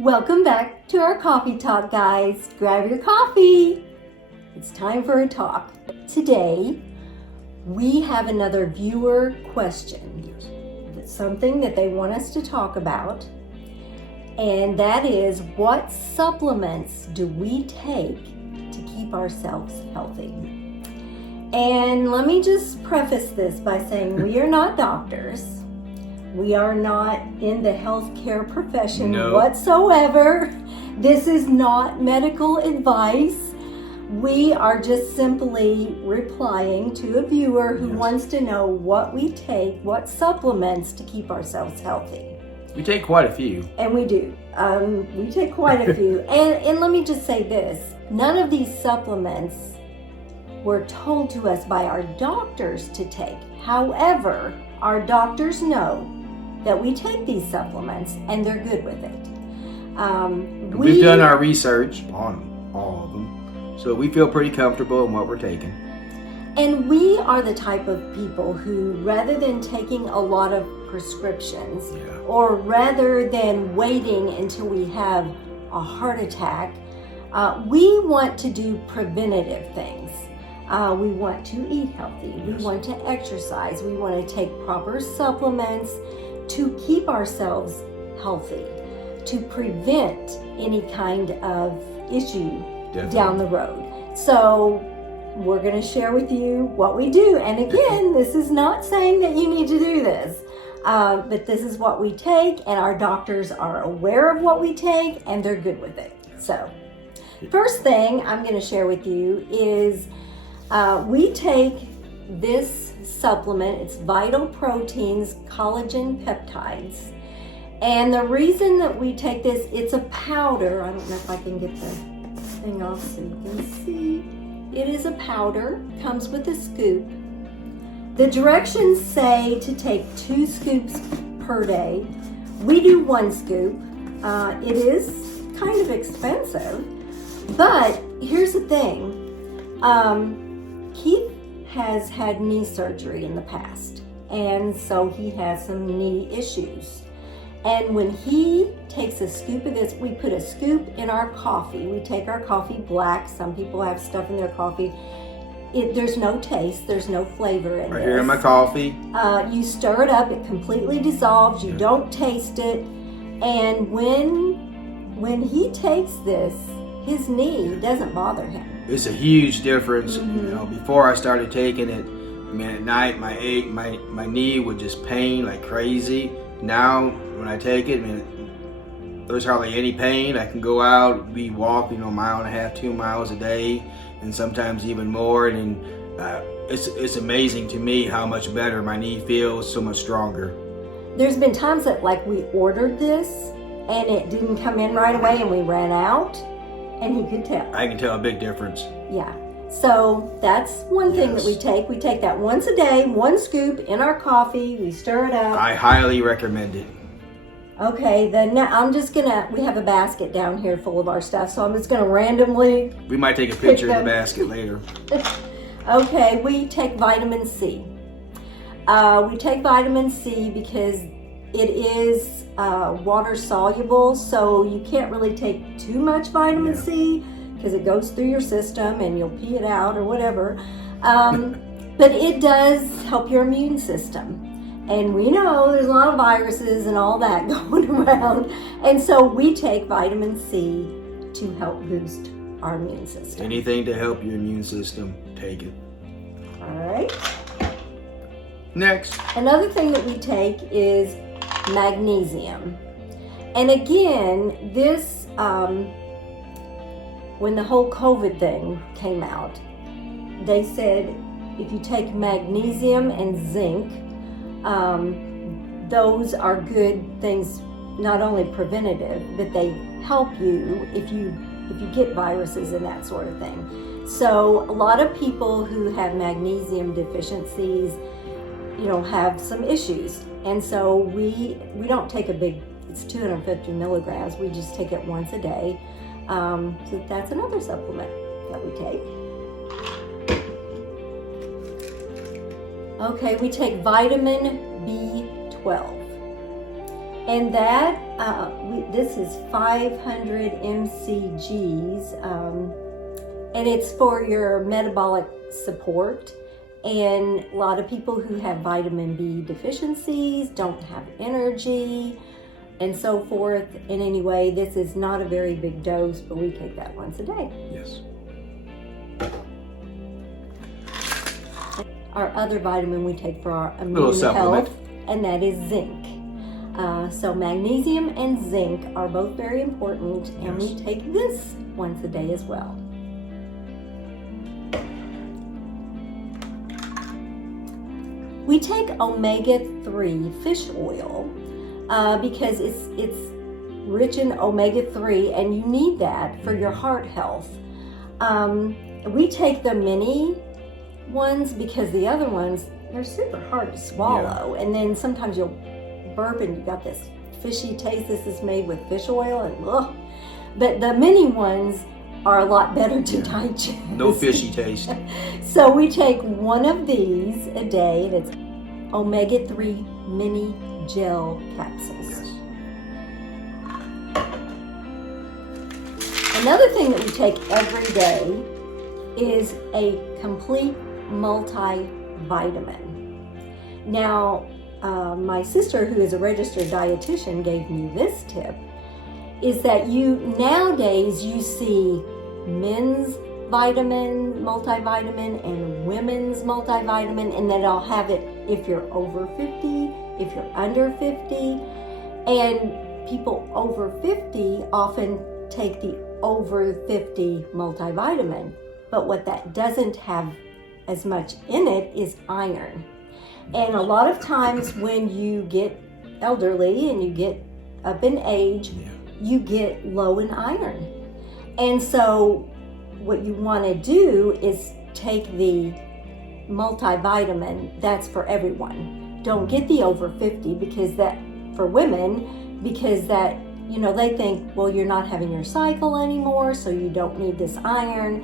Welcome back to our coffee talk, guys. Grab your coffee. It's time for a talk. Today, we have another viewer question. It's something that they want us to talk about. And that is, what supplements do we take to keep ourselves healthy? And let me just preface this by saying we are not doctors. We are not in the healthcare profession whatsoever. This is not medical advice. We are just simply replying to a viewer who wants to know what we take, what supplements to keep ourselves healthy. We take quite a few. And we do. We take quite a few. And let me just say this. None of these supplements were told to us by our doctors to take. However, our doctors know that we take these supplements and they're good with it. We've done our research on all of them, so we feel pretty comfortable in what we're taking. And we are the type of people who, rather than taking a lot of prescriptions, or rather than waiting until we have a heart attack, we want to do preventative things. We want to eat healthy. We want to exercise. We want to take proper supplements to keep ourselves healthy, to prevent any kind of issue down the road. So we're going to share with you what we do. And again, this is not saying that you need to do this, but this is what we take, and our doctors are aware of what we take and they're good with it. So first thing I'm going to share with you is we take this supplement. It's Vital Proteins Collagen Peptides. And the reason that we take this, it's a powder. I don't know if I can get the thing off so you can see. It is a powder, comes with a scoop. The directions say to take 2 scoops per day. We do 1 scoop. It is kind of expensive, but here's the thing. Keith has had knee surgery in the past, and so he has some knee issues. And when he takes a scoop of this, we put a scoop in our coffee. We take our coffee black. Some people have stuff in their coffee. There's no taste, there's no flavor in Right this. here in my coffee. You stir it up, it completely dissolves, you don't taste it. And when he takes this, his knee doesn't bother him. It's a huge difference. You know, before I started taking it, I mean, at night my knee would just pain like crazy. Now when I take it, I mean, there's hardly any pain. I can go out, be walking, 1.5 miles, 2 miles a day, and sometimes even more. And it's amazing to me how much better my knee feels, so much stronger. There's been times that we ordered this and it didn't come in right away and we ran out. And he could tell. I can tell a big difference. Yeah. So that's one thing that we take. We take that once a day, 1 scoop in our coffee. We stir it up. I highly recommend it. Okay, then I'm just we have a basket down here full of our stuff, so I'm just gonna randomly. We might take a picture of the basket later. Okay, we take vitamin C. We take vitamin C because it is water soluble, so you can't really take too much vitamin C because it goes through your system and you'll pee it out or whatever. But it does help your immune system. And we know there's a lot of viruses and all that going around. And so we take vitamin C to help boost our immune system. Anything to help your immune system, take it. All right. Next. Another thing that we take is magnesium. And again, this, when the whole COVID thing came out, they said if you take magnesium and zinc, those are good things, not only preventative, but they help you if you get viruses and that sort of thing. So a lot of people who have magnesium deficiencies, have some issues. And so we don't take a big, it's 250 milligrams. We just take it once a day. So that's another supplement that we take. Okay, we take vitamin B12. And that, this is 500 mcgs, and it's for your metabolic support. And a lot of people who have vitamin B deficiencies don't have energy and so forth. And anyway, this is not a very big dose, but we take that once a day. Yes. Our other vitamin we take for our Little immune supplement. health, and that is zinc. So magnesium and zinc are both very important, and we take this once a day as well. We take omega-3 fish oil because it's rich in omega-3, and you need that for your heart health. We take the mini ones because the other ones, they're super hard to swallow, and then sometimes you'll burp and you got this fishy taste. This is made with fish oil, and ugh. But the mini ones are a lot better to digest. No fishy taste. So we take one of these a day, and it's omega-3 mini gel capsules. Yes. Another thing that we take every day is a complete multivitamin. Now, my sister, who is a registered dietitian, gave me this tip, is that nowadays you see men's multivitamin, and women's multivitamin, and then I'll have it if you're over 50, if you're under 50, and people over 50 often take the over 50 multivitamin, but what that doesn't have as much in it is iron. And a lot of times when you get elderly and you get up in age, you get low in iron. And so what you want to do is take the multivitamin. That's for everyone. Don't get the over 50 because that, for women, because that, they think, well, you're not having your cycle anymore, so you don't need this iron.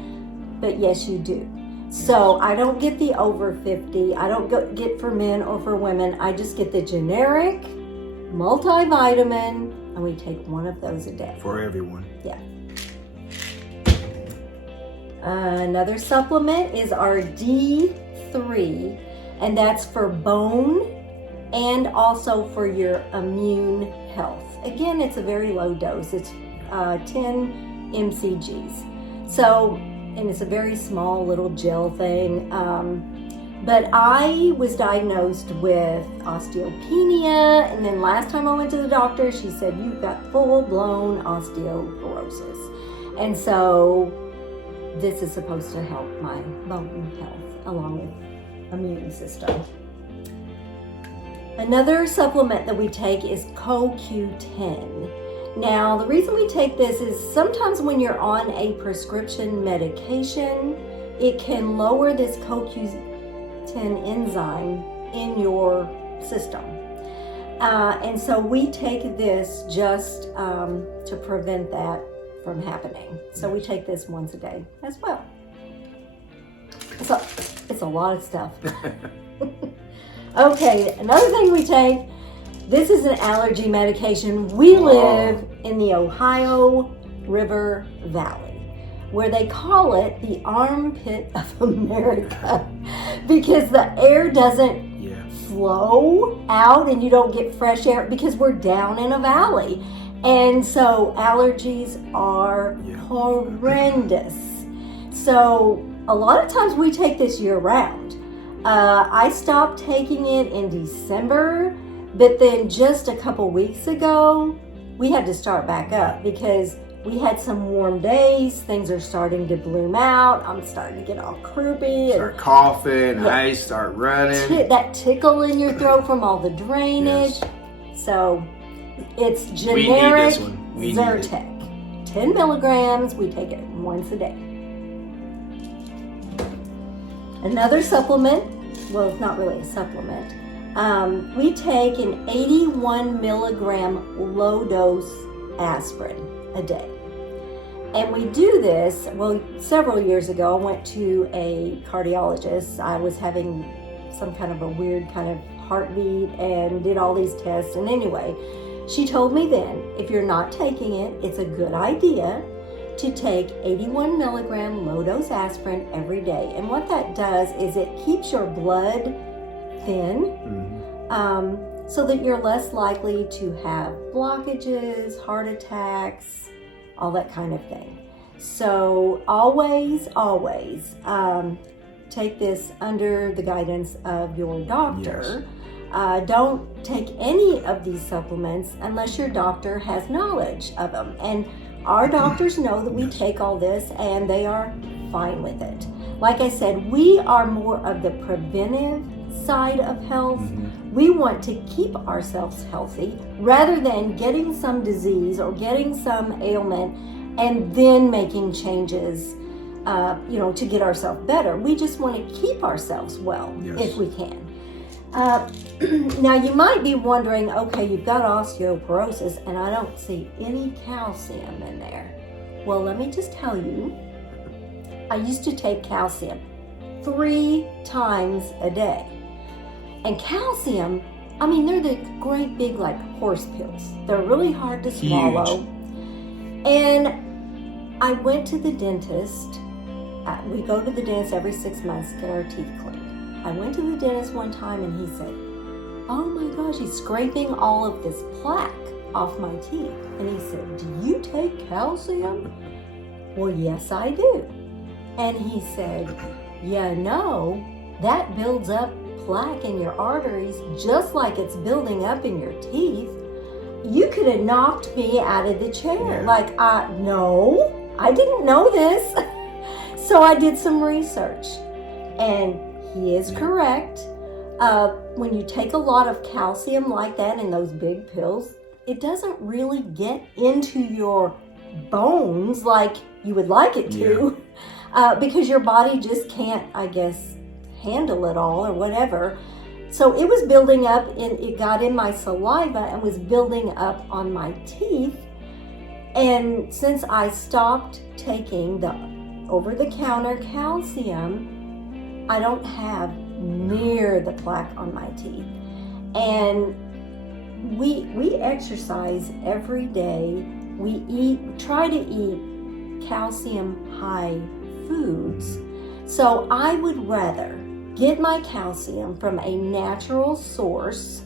But yes, you do. So I don't get the over 50. I don't get for men or for women. I just get the generic multivitamin, and we take one of those a day. For everyone. Yeah. Another supplement is our D3, and that's for bone and also for your immune health. Again, it's a very low dose. It's 10 mcgs. So, and it's a very small little gel thing. But I was diagnosed with osteopenia, and then last time I went to the doctor, she said, you've got full-blown osteoporosis. And so this is supposed to help my bone health along with immune system. Another supplement that we take is CoQ10. Now, the reason we take this is sometimes when you're on a prescription medication, it can lower this CoQ10 enzyme in your system. And so we take this just to prevent that from happening. So we take this once a day as well. So it's a lot of stuff. Okay, another thing we take, this is an allergy medication. We live in the Ohio River Valley, where they call it the armpit of America because the air doesn't flow out and you don't get fresh air because we're down in a valley. And so allergies are horrendous. So a lot of times we take this year round. I stopped taking it in December, but then just a couple weeks ago, we had to start back up because we had some warm days. Things are starting to bloom out. I'm starting to get all croupy. Start coughing, eyes start running. That tickle in your throat from all the drainage. Yes. So it's generic Zyrtec. 10 milligrams. We take it once a day. Another supplement, well, it's not really a supplement. We take an 81 milligram low dose aspirin a day. And we do this, well, several years ago, I went to a cardiologist. I was having some kind of a weird kind of heartbeat and did all these tests. And anyway, She told me then, if you're not taking it, it's a good idea to take 81 milligram low-dose aspirin every day. And what that does is it keeps your blood thin, so that you're less likely to have blockages, heart attacks, all that kind of thing. So always take this under the guidance of your doctor. Don't take any of these supplements unless your doctor has knowledge of them. And our doctors know that we take all this, and they are fine with it. Like I said, we are more of the preventive side of health. We want to keep ourselves healthy rather than getting some disease or getting some ailment and then making changes, to get ourselves better. We just want to keep ourselves well if we can. Now you might be wondering, okay, you've got osteoporosis and I don't see any calcium in there. Well, let me just tell you, I used to take calcium 3 times a day. And calcium, they're the great big like horse pills. They're really hard to swallow. And I went to the dentist. We go to the dentist every 6 months to get our teeth cleaned. I went to the dentist one time and he said, oh my gosh, he's scraping all of this plaque off my teeth. And he said, do you take calcium? Well, yes, I do. And he said, that builds up plaque in your arteries just like it's building up in your teeth. You could have knocked me out of the chair. No, I didn't know this. So I did some research, and he is correct. When you take a lot of calcium like that in those big pills, it doesn't really get into your bones like you would like it to, because your body just can't, handle it all or whatever. So it was building up, it got in my saliva and was building up on my teeth. And since I stopped taking the over-the-counter calcium, I don't have near the plaque on my teeth. And we exercise every day. We try to eat calcium high foods. So I would rather get my calcium from a natural source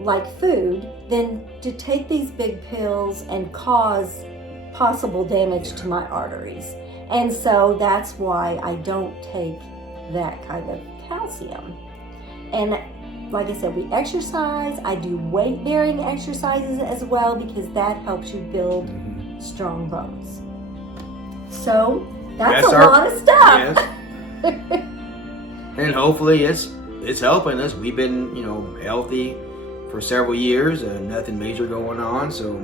like food than to take these big pills and cause possible damage to my arteries. And so that's why I don't take that kind of calcium. And like I said, we exercise. I do weight-bearing exercises as well because that helps you build strong bones. So that's a lot of stuff. Yes. And hopefully it's helping us. We've been, healthy for several years and nothing major going on. So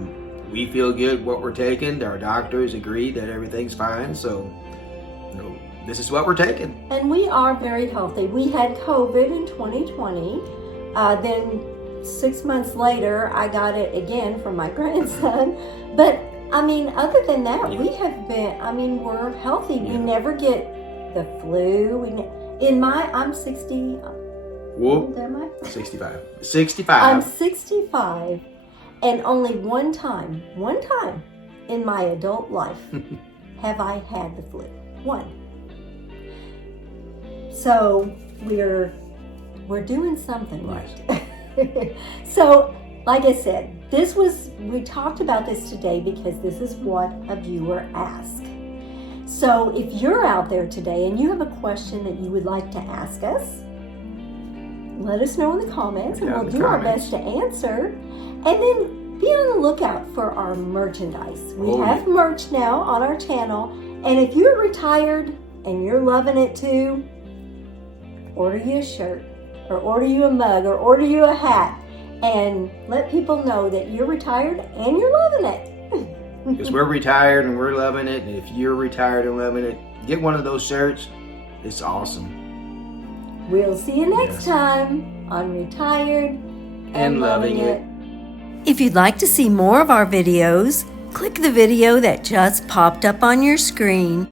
we feel good what we're taking. Our doctors agree that everything's fine. So, this is what we're taking. And we are very healthy. We had COVID in 2020. Then 6 months later, I got it again from my grandson. But, other than that, we have been, we're healthy. Yeah. We never get the flu. I'm 60. Whoop. Am I? 65. I'm 65. And only one time in my adult life have I had the flu. One. So we're doing something right. So, like I said, we talked about this today because this is what a viewer asked. So if you're out there today and you have a question that you would like to ask us, let us know in the comments and we'll do our best to answer. And then be on the lookout for our merchandise. We have merch now on our channel. And if you're retired and you're loving it too, order you a shirt or order you a mug or order you a hat and let people know that you're retired and you're loving it. Because we're retired and we're loving it. And if you're retired and loving it, get one of those shirts. It's awesome. We'll see you next time on Retired and Loving It. If you'd like to see more of our videos, click the video that just popped up on your screen